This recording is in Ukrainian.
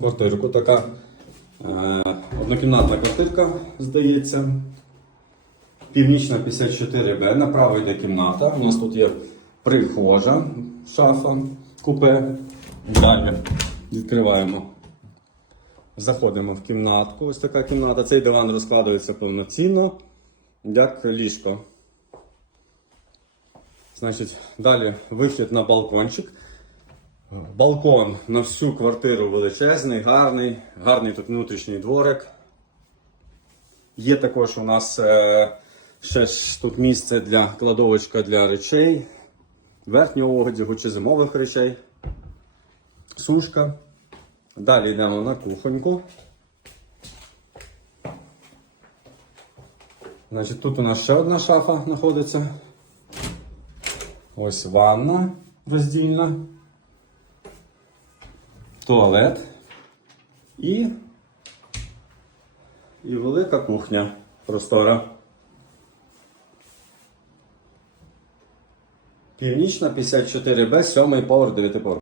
квартирку. Така е, однокімнатна квартирка, здається. Північна 54Б. Направо йде кімната. У нас тут є прихожа, шафа, купе. Далі відкриваємо. Заходимо в кімнатку. Ось така кімната. Цей диван розкладується повноцінно, як ліжко. Значить, далі вихід на балкончик. Балкон на всю квартиру величезний, гарний, гарний тут внутрішній дворик. Є також у нас е, ще ж тут місце для кладовочка для речей, верхнього одягу чи зимових речей, сушка. Далі йдемо на кухоньку. Значить, тут у нас ще одна шафа знаходиться. Ось ванна роздільна. Туалет. І, і велика кухня простора. Північна 54Б, 7 поверх 9 поверх.